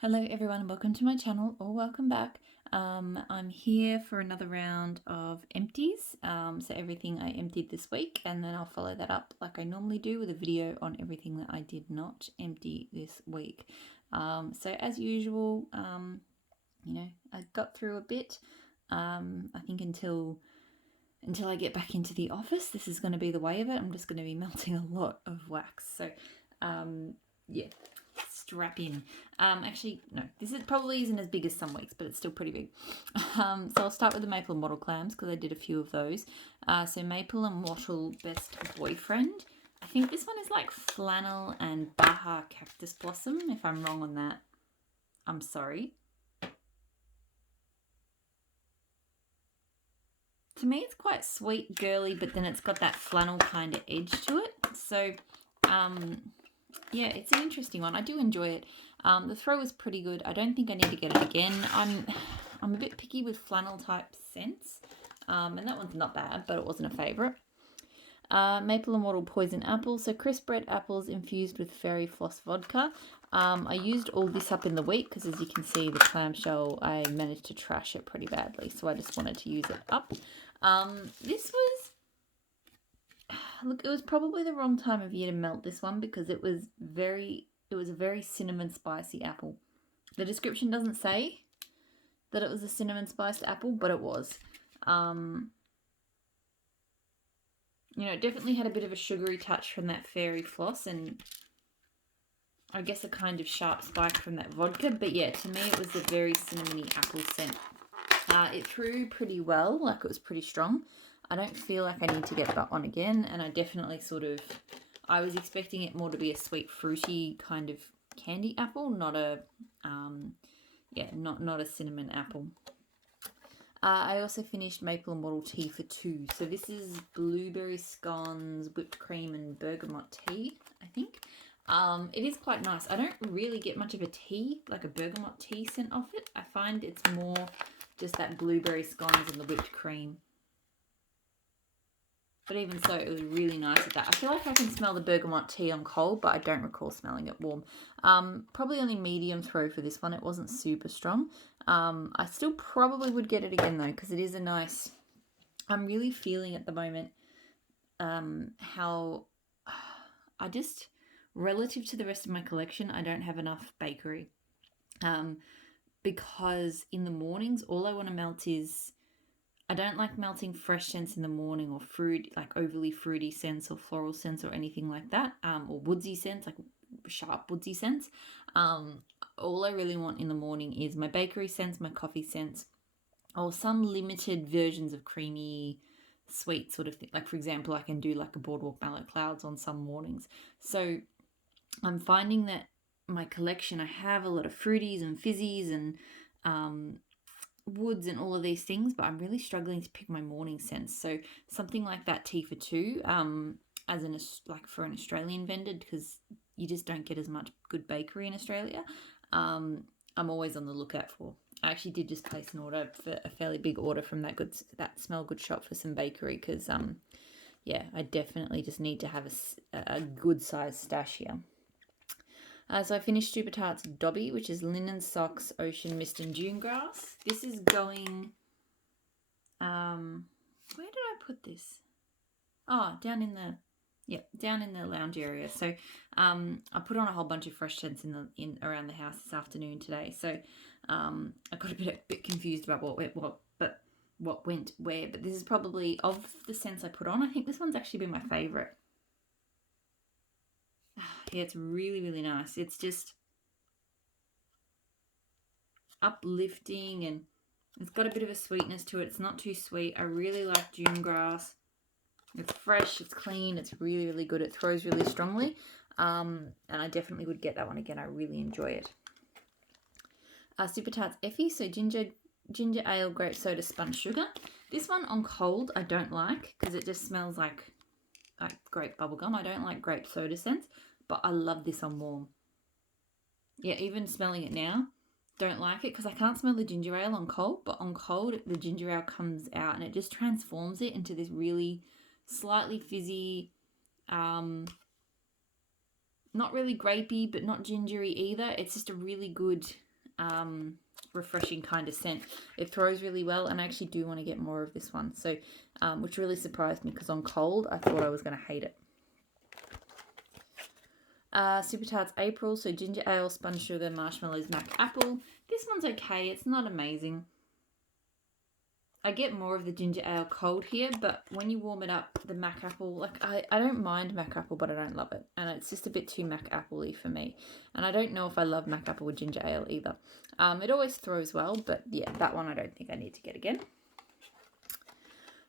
Hello everyone and welcome to my channel or welcome back. I'm here for another round of empties, so everything I emptied this week, and then I'll follow that up like I normally do with a video on everything that I did not empty this week. So as usual, I got through a bit. I think until I get back into the office, this is going to be the way of it. I'm just going to be melting a lot of wax. So yeah, strap in. Actually, no, this probably isn't as big as some weeks, but it's still pretty big. So I'll start with the maple and wattle clams because I did a few of those. So maple and wattle best boyfriend. I think this one is like flannel and Baja cactus blossom. If I'm wrong on that, I'm sorry. To me, it's quite sweet, girly, but then it's got that flannel kind of edge to it. So, yeah, it's an interesting one. I do enjoy it. The throw was pretty good. I don't think I need to get it again. I'm a bit picky with flannel type scents, and that one's not bad, but it wasn't a favourite. Maple and wattle poison apple. So crisp red apples infused with fairy floss vodka. I used all this up in the week because, as you can see, the clamshell, I managed to trash it pretty badly. So I just wanted to use it up. This was, look, it was probably the wrong time of year to melt this one because it was a very cinnamon spicy apple. The description doesn't say that it was a cinnamon spiced apple, but it was. It definitely had a bit of a sugary touch from that fairy floss and I guess a kind of sharp spike from that vodka. But yeah, to me it was a very cinnamony apple scent. It threw pretty well, like it was pretty strong. I don't feel like I need to get that one again, and I definitely I was expecting it more to be a sweet fruity kind of candy apple, not a not a cinnamon apple. I also finished maple and wattle tea for 2. So this is blueberry scones, whipped cream, and bergamot tea, I think. It is quite nice. I don't really get much of a tea, like a bergamot tea scent off it. I find it's more just that blueberry scones and the whipped cream. But even so, it was really nice at that. I feel like I can smell the bergamot tea on cold, but I don't recall smelling it warm. Probably only medium throw for this one. It wasn't super strong. I still probably would get it again though, because it is a nice... I'm really feeling at the moment how I just, relative to the rest of my collection, I don't have enough bakery. Because in the mornings, all I want to melt is... I don't like melting fresh scents in the morning or fruit, like overly fruity scents or floral scents or anything like that, or woodsy scents, like sharp woodsy scents. All I really want in the morning is my bakery scents, my coffee scents, or some limited versions of creamy, sweet sort of thing. Like, for example, I can do like a boardwalk mallow clouds on some mornings. So I'm finding that my collection, I have a lot of fruities and fizzies and woods and all of these things, but I'm really struggling to pick my morning scents. So something like that tea for 2, as in like for an Australian vendor, because you just don't get as much good bakery in Australia. I'm always on the lookout for. I actually did just place an order for a fairly big order from that smell good shop for some bakery because I definitely just need to have a good size stash here. So I finished Super Tarts Dobby, which is linen socks, ocean mist, and dune grass. This is going... where did I put this? Oh, down in the lounge area. So I put on a whole bunch of fresh scents in around the house this afternoon today. So I got a bit confused about what went where. But this is probably, of the scents I put on, I think this one's actually been my favourite. Yeah, it's really, really nice. It's just uplifting and it's got a bit of a sweetness to it. It's not too sweet. I really like dune grass. It's fresh, it's clean, it's really, really good. It throws really strongly. And I definitely would get that one again. I really enjoy it. Super Tarts Effie, so ginger ale, grape soda, spun sugar. This one on cold I don't like because it just smells like grape bubblegum. I don't like grape soda scents, but I love this on warm. Yeah, even smelling it now, don't like it because I can't smell the ginger ale on cold, but on cold the ginger ale comes out and it just transforms it into this really slightly fizzy, not really grapey but not gingery either. It's just a really good refreshing kind of scent. It throws really well, and I actually do want to get more of this one. So, which really surprised me because on cold, I thought I was going to hate it. Super Tarts April, so ginger ale, sponge sugar, marshmallows, mac apple. This one's okay. It's not amazing. I get more of the ginger ale cold here, but when you warm it up, the mac apple, like I don't mind mac apple, but I don't love it. And it's just a bit too mac apple-y for me. And I don't know if I love mac apple with ginger ale either. It always throws well, but yeah, that one I don't think I need to get again.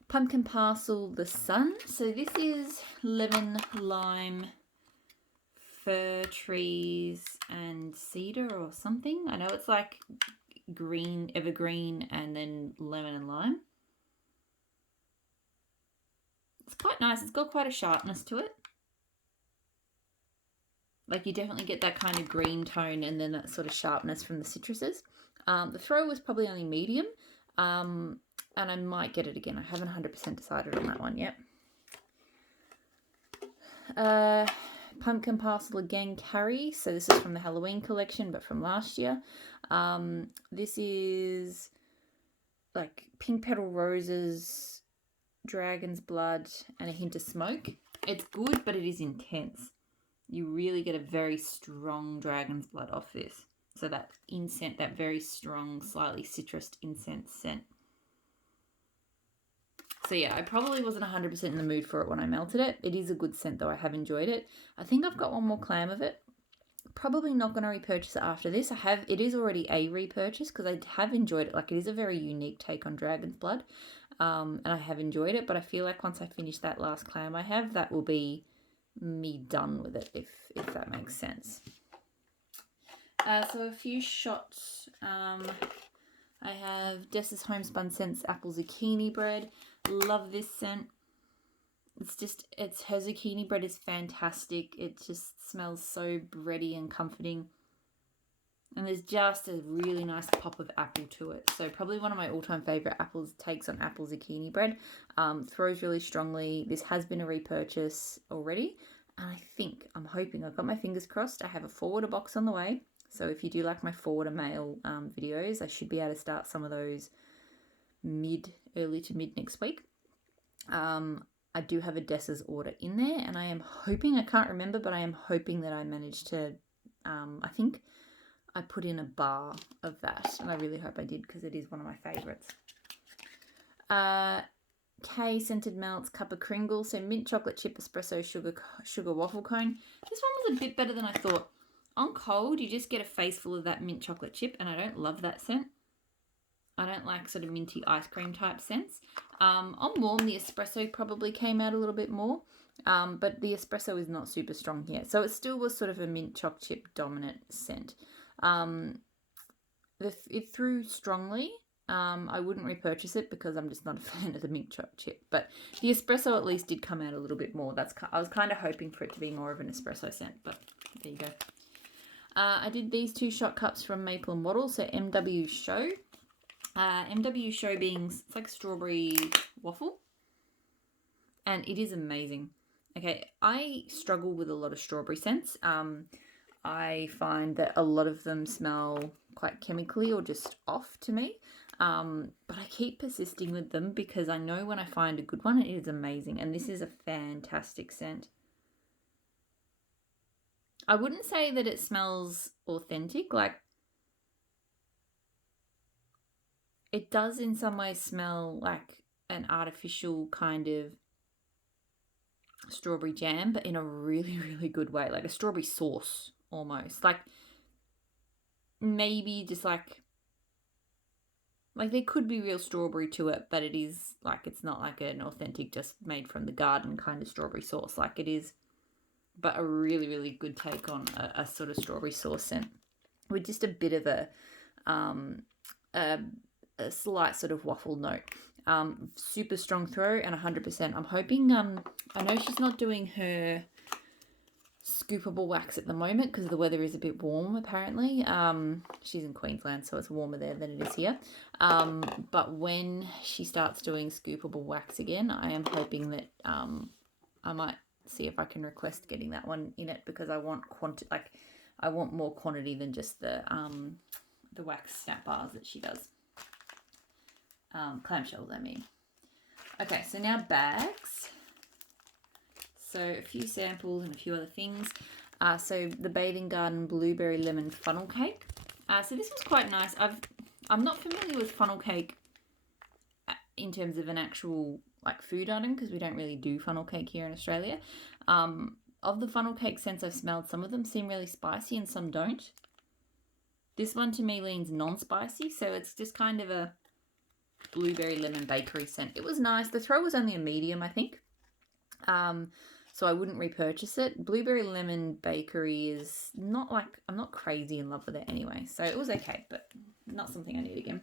Pumpkin Parcel The Sun. So this is lemon, lime, fir trees, and cedar or something. I know it's like green, evergreen, and then lemon and lime. It's quite nice. It's got quite a sharpness to it. Like you definitely get that kind of green tone and then that sort of sharpness from the citruses. The throw was probably only medium, and I might get it again. I haven't 100% decided on that one yet. Pumpkin Parcel again, Carrie. So this is from the Halloween collection, but from last year. This is like pink petal roses, dragon's blood, and a hint of smoke. It's good, but it is intense. You really get a very strong dragon's blood off this. So that incense, that very strong, slightly citrus incense scent. So yeah, I probably wasn't 100% in the mood for it when I melted it. It is a good scent though. I have enjoyed it. I think I've got one more clam of it. Probably not going to repurchase it after this. It is already a repurchase because I have enjoyed it. Like it is a very unique take on dragon's blood. And I have enjoyed it, but I feel like once I finish that last clam I have, that will be me done with it, if that makes sense. So a few shots. I have Dessa's Homespun Scents Apple Zucchini Bread. Love this scent. Her zucchini bread is fantastic. It just smells so bready and comforting. And there's just a really nice pop of apple to it. So probably one of my all-time favourite takes on apple zucchini bread. Throws really strongly. This has been a repurchase already. And I'm hoping, I've got my fingers crossed, I have a forwarder box on the way. So if you do like my forwarder mail videos, I should be able to start some of those early to mid next week. I do have a Dessa's order in there, and I am hoping, I can't remember, but I am hoping that I managed to, I think I put in a bar of that, and I really hope I did because it is one of my favourites. K Scented Melts Cup of Kringle, so mint chocolate chip espresso sugar waffle cone. This one was a bit better than I thought. On cold, you just get a face full of that mint chocolate chip, and I don't love that scent. I don't like sort of minty ice cream type scents. On warm, the espresso probably came out a little bit more, but the espresso is not super strong here. So it still was sort of a mint choc chip dominant scent. It threw strongly. I wouldn't repurchase it because I'm just not a fan of the mint choc chip. But the espresso at least did come out a little bit more. I was kind of hoping for it to be more of an espresso scent, but there you go. I did these 2 shot cups from Maple and Wattle, so MW Show. MW Show being, it's like strawberry waffle, and it is amazing. Okay, I struggle with a lot of strawberry scents. I find that a lot of them smell quite chemically or just off to me, but I keep persisting with them because I know when I find a good one, it is amazing, and this is a fantastic scent. I wouldn't say that it smells authentic, like it does in some ways smell like an artificial kind of strawberry jam, but in a really, really good way, like a strawberry sauce almost. Like maybe just like there could be real strawberry to it, but it is like, it's not like an authentic just made from the garden kind of strawberry sauce like it is, but a really, really good take on a sort of strawberry sauce scent with just a bit of a slight sort of waffle note. Super strong throw and 100%. I'm hoping, I know she's not doing her scoopable wax at the moment because the weather is a bit warm apparently. She's in Queensland, so it's warmer there than it is here. But when she starts doing scoopable wax again, I am hoping that I might see if I can request getting that one in it because I want I want more quantity than just the the wax snap bars that she does. Clamshells, I mean. Okay, so now bags. So a few samples and a few other things. So the Bathing Garden Blueberry Lemon Funnel Cake. So this was quite nice. I'm not familiar with funnel cake in terms of an actual like food item because we don't really do funnel cake here in Australia. Of the funnel cake scents I've smelled, some of them seem really spicy and some don't. This one to me leans non-spicy, so it's just kind of a blueberry lemon bakery scent. It was nice. The throw was only a medium, I think. So I wouldn't repurchase it. Blueberry lemon bakery is not like, I'm not crazy in love with it anyway. So it was okay, but not something I need again.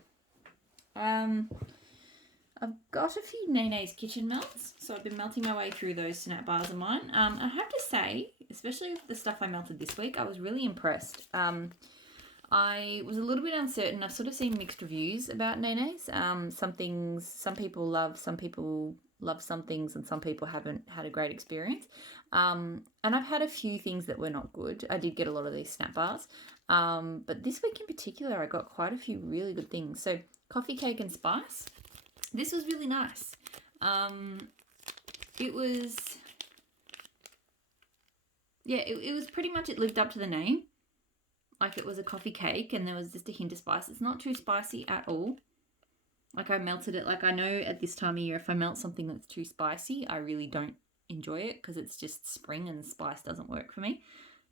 I've got a few Nene's Kitchen melts. So I've been melting my way through those snap bars of mine. I have to say, especially with the stuff I melted this week, I was really impressed. I was a little bit uncertain. I've sort of seen mixed reviews about Nene's. Some people love some things, and some people haven't had a great experience. And I've had a few things that were not good. I did get a lot of these snap bars. But this week in particular, I got quite a few really good things. So coffee cake and spice. This was really nice. It was pretty much, it lived up to the name. Like it was a coffee cake and there was just a hint of spice. It's not too spicy at all. Like I melted it. Like I know at this time of year, if I melt something that's too spicy, I really don't enjoy it because it's just spring and spice doesn't work for me.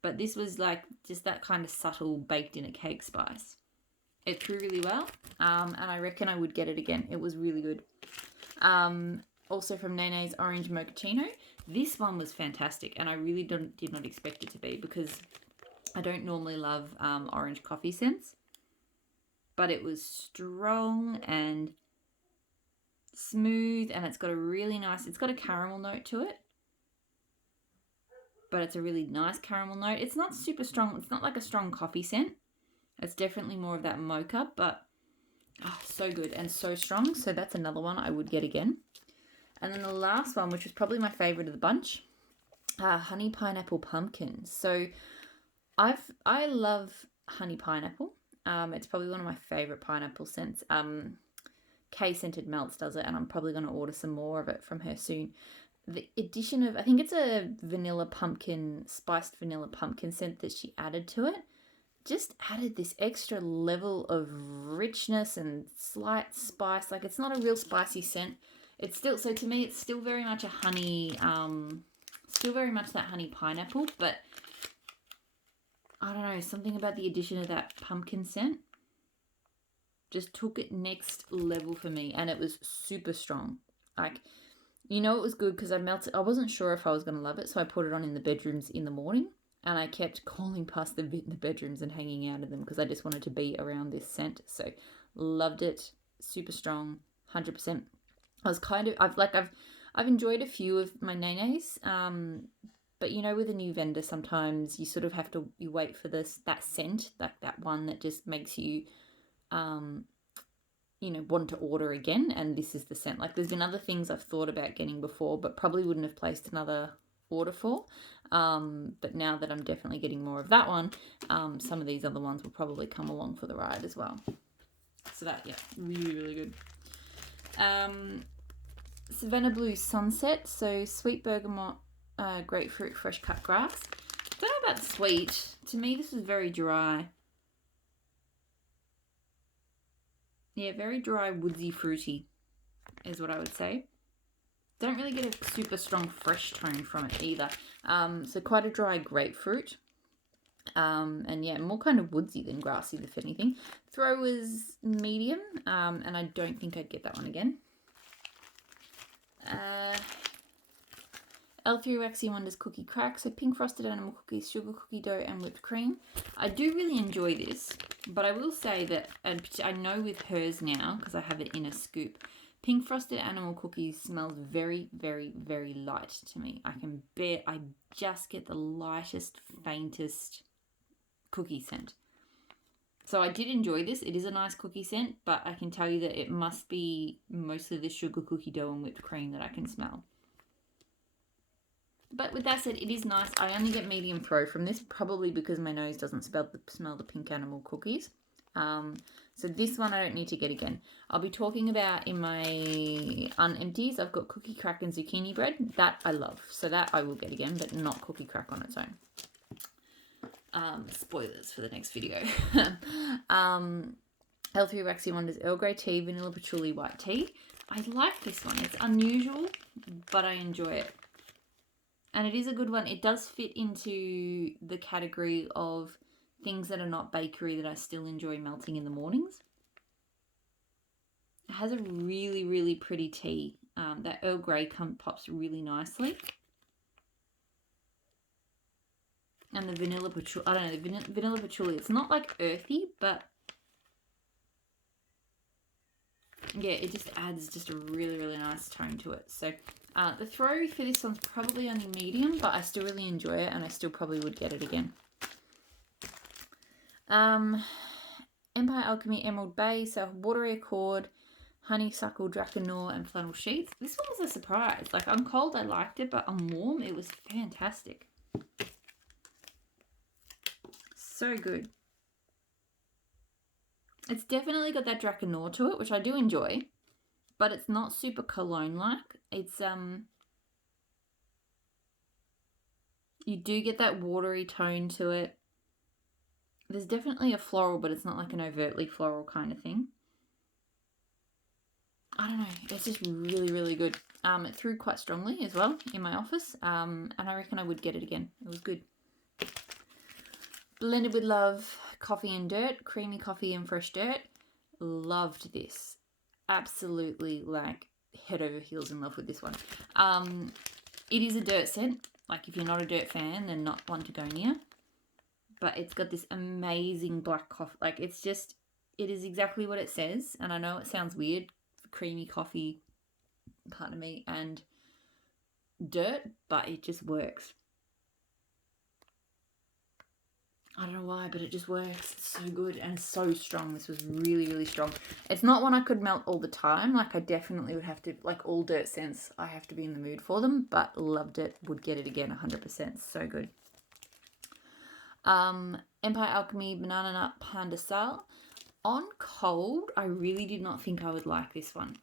But this was like just that kind of subtle baked in a cake spice. It threw really well, and I reckon I would get it again. It was really good. Also from Nene's Orange Mochaccino. This one was fantastic, and I really did not expect it to be because I don't normally love orange coffee scents. But it was strong and smooth, and it's got a really nice, it's got a caramel note to it. But it's a really nice caramel note. It's not super strong. It's not like a strong coffee scent. It's definitely more of that mocha, but so good and so strong. So that's another one I would get again. And then the last one, which was probably my favorite of the bunch, honey pineapple pumpkin. So I love honey pineapple. It's probably one of my favorite pineapple scents. K Scented Melts does it, and I'm probably going to order some more of it from her soon. The addition of, I think it's a spiced vanilla pumpkin scent that she added to it, just added this extra level of richness and slight spice. Like it's not a real spicy scent. It's still, so to me, it's still very much a honey, still very much that honey pineapple, but I don't know, something about the addition of that pumpkin scent just took it next level for me, and it was super strong. Like, you know, it was good because I wasn't sure if I was going to love it, so I put it on in the bedrooms in the morning. And I kept calling past the bedrooms and hanging out of them because I just wanted to be around this scent. So loved it. Super strong. 100%. I was kind of, I've enjoyed a few of my Nene's. But you know, with a new vendor, sometimes you sort of have to, you wait for that scent, that one that just makes you, want to order again. And this is the scent. Like there's been other things I've thought about getting before, but probably wouldn't have placed another order for. But now that I'm definitely getting more of that one, some of these other ones will probably come along for the ride as well. So that, yeah, really, really good. Savannah Blue Sunset. So sweet bergamot, grapefruit, fresh cut grass. Don't know about sweet. To me, this was very dry. Yeah, very dry, woodsy, fruity is what I would say. Don't really get a super strong fresh tone from it either. So quite a dry grapefruit. And yeah, more kind of woodsy than grassy, if anything. Throw was medium, and I don't think I'd get that one again. L3 Waxy Wonders Cookie Crack. So pink frosted animal cookies, sugar cookie dough, and whipped cream. I do really enjoy this, but I will say that, and I know with hers now, because I have it in a scoop, pink frosted animal cookies smells very, very, very light to me. I just get the lightest, faintest cookie scent. So I did enjoy this. It is a nice cookie scent, but I can tell you that it must be mostly the sugar cookie dough and whipped cream that I can smell. But with that said, it is nice. I only get medium throw from this, probably because my nose doesn't smell the pink animal cookies. So this one I don't need to get again. I'll be talking about in my unempties. I've got cookie crack and zucchini bread. That I love. So that I will get again, but not cookie crack on its own. Spoilers for the next video. L3 Waxy Wonders Earl Grey tea, vanilla patchouli white tea. I like this one. It's unusual, but I enjoy it. And it is a good one. It does fit into the category of things that are not bakery that I still enjoy melting in the mornings. It has a really, really pretty tea. That Earl Grey pops really nicely. And the vanilla patchouli, I don't know, the vanilla patchouli, it's not like earthy, but yeah, it just adds just a really, really nice tone to it. So the throw for this one's probably only medium, but I still really enjoy it, and I still probably would get it again. Empire Alchemy Emerald Bay, so Watery Accord, Honeysuckle Drakenor, and Flannel Sheets. This one was a surprise. Like, on cold I liked it, but on warm it was fantastic. So good. It's definitely got that Drakenor to it, which I do enjoy, but it's not super cologne-like. It's, you do get that watery tone to it. There's definitely a floral, but it's not like an overtly floral kind of thing. I don't know. It's just really, really good. It threw quite strongly as well in my office, and I reckon I would get it again. It was good. Blended with Love, Coffee and Dirt, Creamy Coffee and Fresh Dirt. Loved this. Absolutely, like, head over heels in love with this one. It is a dirt scent. Like, if you're not a dirt fan, then not one to go near. But it's got this amazing black coffee. Like, it's just, it is exactly what it says. And I know it sounds weird, creamy coffee, pardon me, and dirt, but it just works. I don't know why, but it just works. It's so good and so strong. This was really, really strong. It's not one I could melt all the time. Like, I definitely would have to, like all dirt scents, I have to be in the mood for them, but loved it. Would get it again 100%. So good. Empire Alchemy Banana Nut Panda Sal. On cold, I really did not think I would like this one.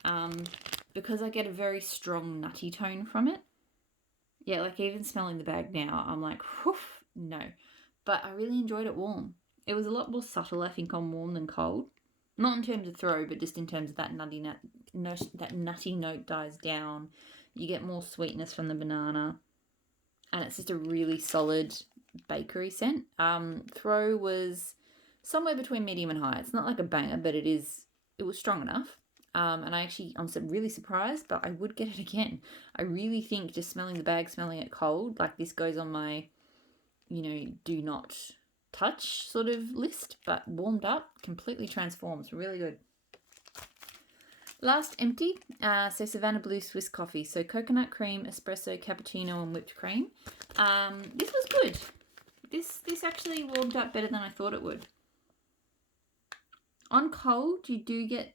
Because I get a very strong nutty tone from it. Yeah, like even smelling the bag now, I'm like, whew, no. But I really enjoyed it warm. It was a lot more subtle, I think, on warm than cold. Not in terms of throw, but just in terms of that nutty note dies down. You get more sweetness from the banana. And it's just a really solid bakery scent. Throw was somewhere between medium and high. It's not like a banger, but it was strong enough. And I'm really surprised, but I would get it again. I really think just smelling the bag, smelling it cold, like this goes on my, do not touch sort of list, but warmed up, completely transforms. Really good. Last empty, so Savannah Blue Swiss Coffee. So coconut cream, espresso, cappuccino, and whipped cream. This was good. This actually warmed up better than I thought it would. On cold, you do get,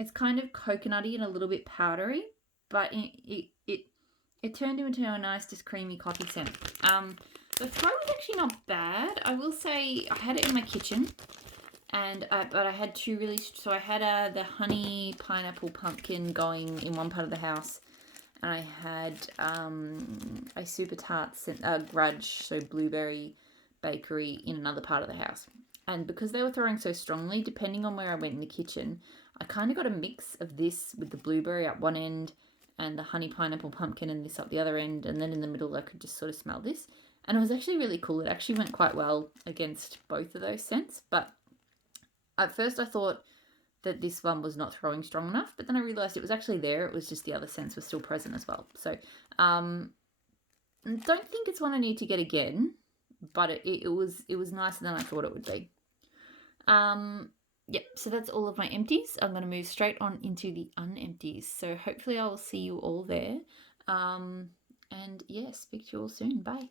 it's kind of coconutty and a little bit powdery, but it turned into a nice, just creamy coffee scent. The throw was actually not bad. I will say I had it in my kitchen, but I had two really. So I had the honey pineapple pumpkin going in one part of the house, and I had a super tart grudge, so blueberry bakery in another part of the house. And because they were throwing so strongly, depending on where I went in the kitchen, I kind of got a mix of this with the blueberry at one end and the honey pineapple pumpkin and this up the other end, and then in the middle I could just sort of smell this. And it was actually really cool. It actually went quite well against both of those scents. But at first I thought that this one was not throwing strong enough, but then I realised it was actually there. It was just the other scents were still present as well. So don't think it's one I need to get again, but it was nicer than I thought it would be. Yep, so that's all of my empties. I'm going to move straight on into the unempties. So hopefully I will see you all there. And yeah, speak to you all soon. Bye.